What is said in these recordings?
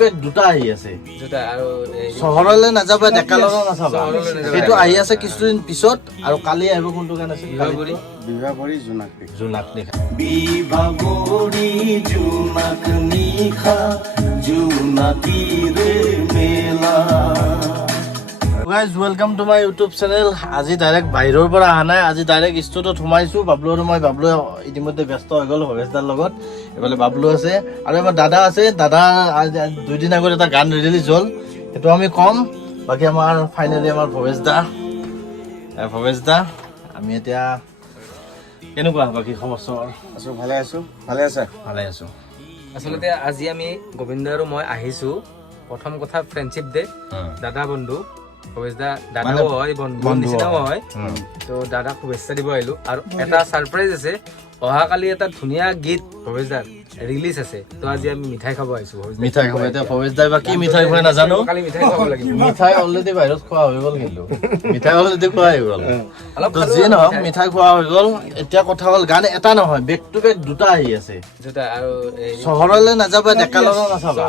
Back দুটা আহি আছে দুটা আৰু চহৰলৈ নাযাব ডেকালৰা নাচাবা সেইটো আহি আছে কিছুদিন পিছত আৰু কালি আহিব কোনটো গান আছিল বিভাবৰী জোনাক জোনাক নিশা বিভাবৰী জোনাক নিশা জোনাকীৰে মেলা guys welcome to my YouTube channel আজি ডাইৰেক্ট বাহিৰৰ পৰা অহা নাই আজি ডাইৰেক্ট ষ্টুডিঅ'ত সোমাইছোঁ বাবলু আৰু মই বাবলু ইতিমধ্যে ব্যস্ত হৈ গ'ল ভৱেশদাৰ লগত এইফালে বাবলু আছে আৰু আমাৰ দাদা আছে দাদা দুদিন আগত এটা গান ৰিলিজ হ'ল সেইটো আমি ক'ম বাকী আমাৰ ফাইনেলি আমাৰ ভৱেশদা আমি এতিয়া কেনেকুৱা বাকী খবৰ আছোঁ ভালে আছে ভালে আছোঁ আচলতে আজি আমি গোবিন্দ আৰু মই আহিছোঁ প্ৰথম কথা ফ্ৰেণ্ডশ্বিপ ডে দাদা বন্ধু ভৱেশদা দাদাও হয় বন্ধু নিচিনাও হয় তো দাদাক শুভেচ্ছা দিব আহিলোঁ আৰু এটা ছাৰপ্ৰাইজ আছে অহাকালি এটা ধুনীয়া গীত ভৱেশদাৰ ৰিলিজ আছে তো আজি আমি মিঠাই খাব আহিছোঁ মিঠাই খাব এতিয়া ভৱেশদাই বা কি মিঠাই খুৱাই নাজানো কালি মিঠাই খাব লাগিব মিঠাই অলৰেডি বাহিৰত খোৱা হৈ গ'ল কিন্তু মিঠাই অলৰেডি খোৱা হৈ গ'ল তো যিয়ে নহওক মিঠাই খোৱা হৈ গ'ল এতিয়া কথা হ'ল গান এটা নহয় বেক টু বেক দুটা আহি আছে দুটা আৰু চহৰলৈ নাযাবা ডেকালৰা নাচাবা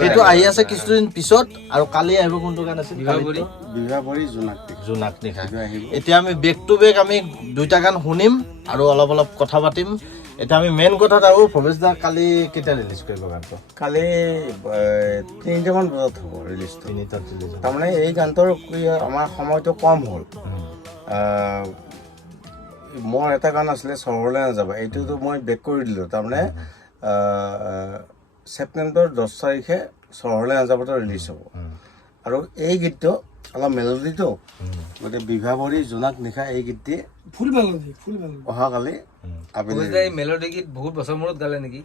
সেইটো আহি আছে কিছুদিন পিছত আৰু কালি আহিব কোনটো গান আছিল বিভাবৰী জোনাক নিশা এতিয়া আমি বেক টু বেক আমি দুইটা গান শুনিম আৰু অলপ অলপ কথা পাতিম এতিয়া আমি মেইন কথাত আহো ভৱেশদা কালি কেতিয়া ৰিলিজ কৰিব গানটো কালি 3টামান বজাত হ'ব ৰিলিজটো তিনিটাত ৰিলিজ তাৰমানে এই গানটোৰ আমাৰ সময়টো কম হ'ল মোৰ এটা গান আছিলে চহৰলৈ নাযাবা এইটোতো মই বেক কৰি দিলোঁ তাৰমানে ছেপ্টেম্বৰ 10 তাৰিখে চহৰলৈ নাযাবতো ৰিলিজ হ'ব আৰু এই গীতটো অলপ মেলোডিটো গতিকে বিভাবৰী জোনাক নিশা এই গীতটি ফুল মেলোডি অহাকালি ভৱেশদাই মেলোডি গীত বহুত বছৰ মূৰত গালে নেকি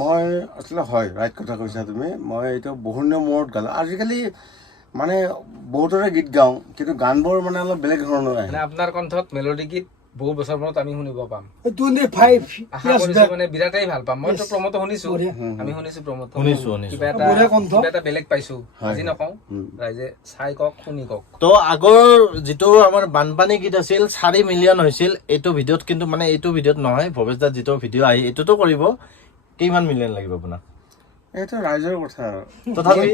মই আচলতে হয় ৰাইট কথা কৈছা তুমি মই এইটো বহুত দিনৰ মূৰত গালোঁ আজিকালি মানে বহুতৰে গীত গাওঁ কিন্তু গানবোৰ মানে অলপ বেলেগ ধৰণৰ আহে মানে আপোনাৰ কণ্ঠত মেলোডি গীত বহুত বছৰ মূৰত আমি শুনিব পাম 25 আশা কৰিছো মানে বিৰাটেই ভাল পাম মইতো প্ৰমোটো শুনিছো আমি শুনিছো প্ৰমোটো শুনিছো কিবা এটা বেলেগ পাইছো আজি নকওঁ ৰাইজে চাই কওক শুনি কওক তো আগৰ যিটো আমাৰ বানপানী গীত আছিল 4 মিলিয়ন হৈছিল এইটো ভিডিঅ'ত কিন্তু মানে এইটো ভিডিঅ'ত নহয় ভৱেশদাৰ যিটো ভিডিঅ' আহি এইটোতো কৰিব কিমান মিলিয়ন লাগিব আপোনাক এইটো ৰাইজৰ কথা আৰু তথাপি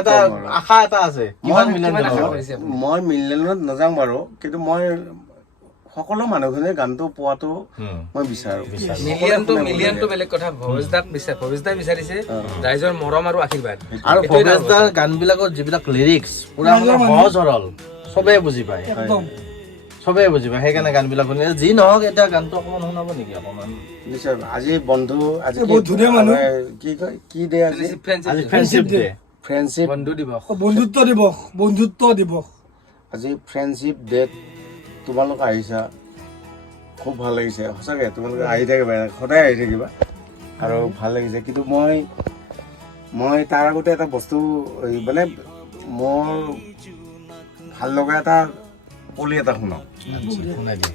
এটা আশা এটা আছে কিমান মিলিয়ন মই মিলিয়নত নাযাওঁ বাৰু কিন্তু মই সকলো মানুহখিনিয়ে গানটো পোৱাটো মই বিচাৰোঁ মিলিয়নটো বেলেগ কথা ভৱেশদাই বিচাৰিছে ৰাইজৰ মৰম আৰু আশীৰ্বাদ আৰু ভৱেশদাৰ গানবিলাকৰ যিবিলাক লিৰিক্স পুৰা মানে সহজ সৰল চবেই বুজি পায় সেইকাৰণে গানবিলাক শুনি যি নহওক এতিয়া গানটো অকণমান শুনাব নেকি অকণমান নিশ্চয় আজি বন্ধু আজি বহুত ধুনীয়া মানুহ কি কয় কি ডে আজি ফ্ৰেণ্ডশ্বিপ ডে ফ্ৰেণ্ডশ্বিপ বন্ধুত্ব দিৱস আজি ফ্ৰেণ্ডশ্বিপ ডেত তোমালোক আহিছা খুব ভাল লাগিছে সঁচাকৈ তোমালোকে আহি থাকিবা সদায় আহি থাকিবা আৰু ভাল লাগিছে কিন্তু মই তাৰ আগতে এটা বস্তু মানে মোৰ ভাল লগা এটা কলি এটা শুনাওঁ শুনাই দিয়ে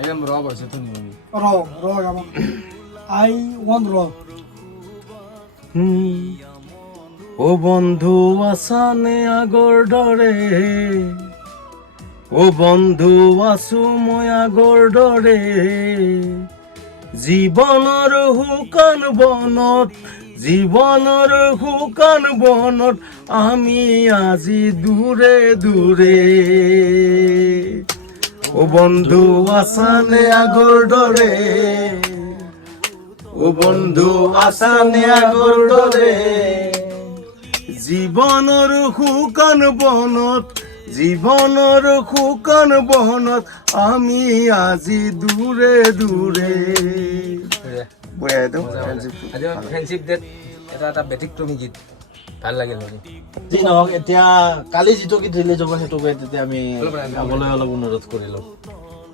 একদম ৰ হৈছে I want raw. ও বন্ধু আছানে আগৰ দৰে ও বন্ধু আছো মই আগৰ দৰে জীৱনৰ শুকান বনত আমি আজি দূৰে দূৰে ও বন্ধু আছানে আগৰ দৰে ও বন্ধু আছানে আগৰ দৰে জীৱনৰ শুকান বনত আমি আজি দূৰে দূৰে ফ্ৰেণ্ডশ্বিপ ডেত এটা ব্যতিক্ৰমী গীত ভাল লাগিল যি নহওক এতিয়া কালি যিটো গীত ৰিলিজ হ'ব সেইটো তেতিয়া আমি গাবলৈ অলপ অনুৰোধ কৰিলোঁ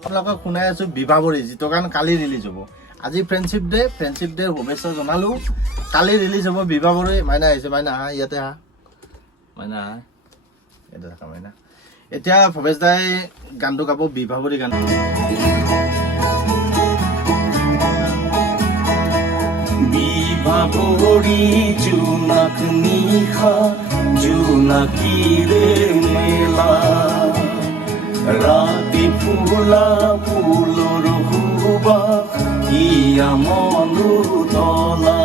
আপোনালোকক শুনাই আছোঁ বিভাবৰী যিটো গান কালি ৰিলিজ হ'ব আজি ফ্ৰেণ্ডশ্বিপ ডে শুভেচ্ছা জনালোঁ কালি ৰিলিজ হ'ব বিভাবৰী মাইনা আহিছে মাইনা আহা ইয়াতে আহা মাইনা আহা ইয়াতে থাকা মাইনা এতিয়া ভৱেশদাই গানটো গাব বিভাবৰী গান বিভাবৰী জোনাক নিশা জোনাকীৰে মেলা ৰাতি ফুলা ফুলৰ সুবাস ইয়া মনুতলা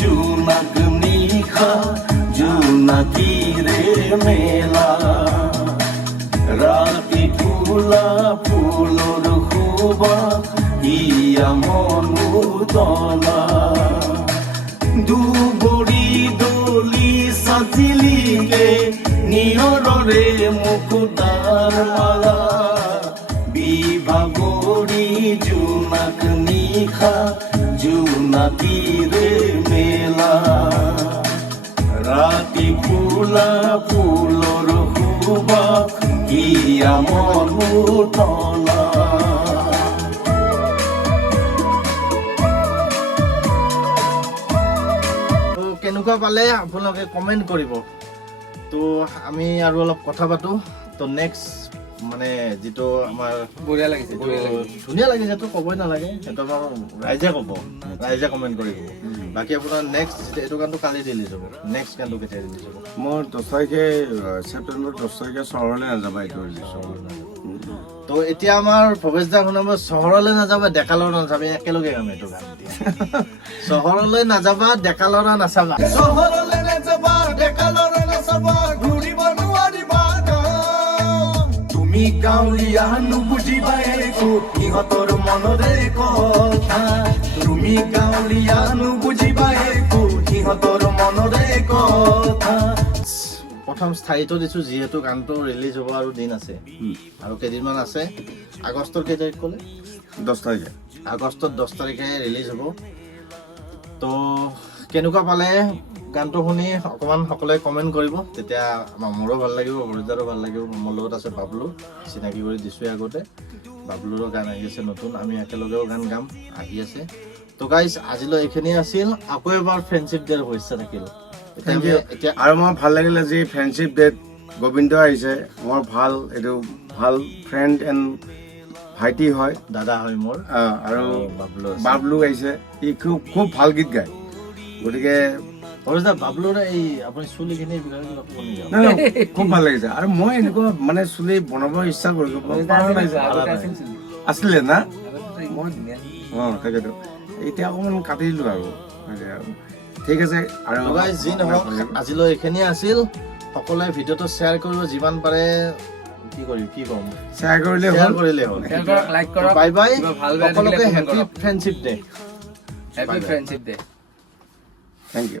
জোনাক নিশা জোনাকীৰে মেলা ৰাতি ফুলা ফুলৰ সুবাস ইয়া মনোতলা দুবৰি দলি সাজিলিলে নিয়ৰৰে মুকুতাৰ মালা বিভাবৰি জোনাক নিশা জোনাকীৰে মেলা ৰাতি ফুলা ফুলৰ সুবাস ইয়া মনোতলা তো কেনেকুৱা পালে আপোনালোকে কমেণ্ট কৰিব। তো আমি আৰু অলপ কথা পাতো। তো নেক্সট মানে যিটো আমাৰ বঢ়িয়া লাগিছে ধুনীয়া লাগিছে তো ক'বই নালাগে, সেইটো আমাৰ ৰাইজে ক'ব, ৰাইজে কমেণ্ট কৰি ক'ব। বাকী আপোনাৰ নেক্সট এইটো গানটো কালি ৰিলিজ হ'ব, নেক্সট গানটো কেতিয়া ৰিলিজ হ'ব? মোৰ 10 তাৰিখে ছেপ্টেম্বৰ 10 তাৰিখে চহৰলৈ নাযাবা এইটো তো এতিয়া আমাৰ ভৱেশ দা শুনাব, চহৰলৈ নাযাবা ডেকা ল'ৰা নাযাবা, একেলগে গাম এইটো গান। চহৰলৈ নাযাবা ডেকা ল'ৰা নাচাবা, চহৰলৈ নাযাবা ডেকা ল'ৰা নাচাবা ঘূৰিব নোৱাৰিবা তুমি গাঁৱলীয়া নুবুজিবা একো সিহঁতৰ মনৰে কথা তুমি গাঁৱলীয়া নুবুজিবা একো সিহঁতৰ মনৰে কথা প্ৰথম স্থায়িত্ব দিছো যিহেতু গানটো ৰিলিজ হ'ব আৰু দিন আছে আৰু কেইদিনমান আছে। আগষ্টৰ কেই তাৰিখ ক'লে? 10 তাৰিখে আগষ্টৰ 10 তাৰিখে ৰিলিজ হ'ব। তো কেনেকুৱা পালে গানটো শুনি অকণমান সকলোৱে কমেণ্ট কৰিব, তেতিয়া আমাৰ মোৰো ভাল লাগিব, বৰিদাৰো ভাল লাগিব। মোৰ লগত আছে বাবলু, চিনাকি কৰি দিছোঁৱে আগতে। বাবলুৰো গান আহি আছে নতুন, আমি একেলগেও গান গাম আহি আছে। তো গাইজ আজিলৈ এইখিনি আছিল। আকৌ এবাৰ ফ্ৰেণ্ডশ্বিপ ডেৰ শুভেচ্ছা থাকিল। Thank you. আৰু মোৰ ভাল লাগিল আজি ফ্ৰেণ্ডশ্বিপ ডেত গোবিন্দ আহিছে, মোৰ ভাল এইটো ভাল ফ্ৰেণ্ড এণ্ড ভাইটি হয়, দাদা হয় মোৰ। আৰু বাবলু বাবলু গাইছে, ই খুব ভাল গীত গায়। গতিকে বৰিদা বাবলুৰ এই আপুনি চুলিখিনি বিষয়ে কিবা ক'ব নেকি? নাই, নাই, খুব ভাল লাগিছে। আৰু মই এনেকুৱা মানে চুলি বনাব ইচ্ছা কৰিলোঁ, আছিলে না তাকেতো এতিয়া অকণমান কাটি দিলোঁ আৰু ঠিক আছে। আৰু তো গাইজ যি নহওক আজিলৈ এইখিনিয়ে আছিল। সকলোৱে ভিডিঅ'টো শ্বেয়াৰ কৰিব যিমান পাৰে। কি কৰিম কি ক'ম, শ্বেয়াৰ কৰিলে শ্বেয়াৰ হ'ল। কৰিলে হ'ল। লাইক কৰক, বাই বাই, কিবা ভাল বেয়া সকলোকে থাকিলে comment হেপী কৰক। Friendship day. Happy friendship day. Thank U.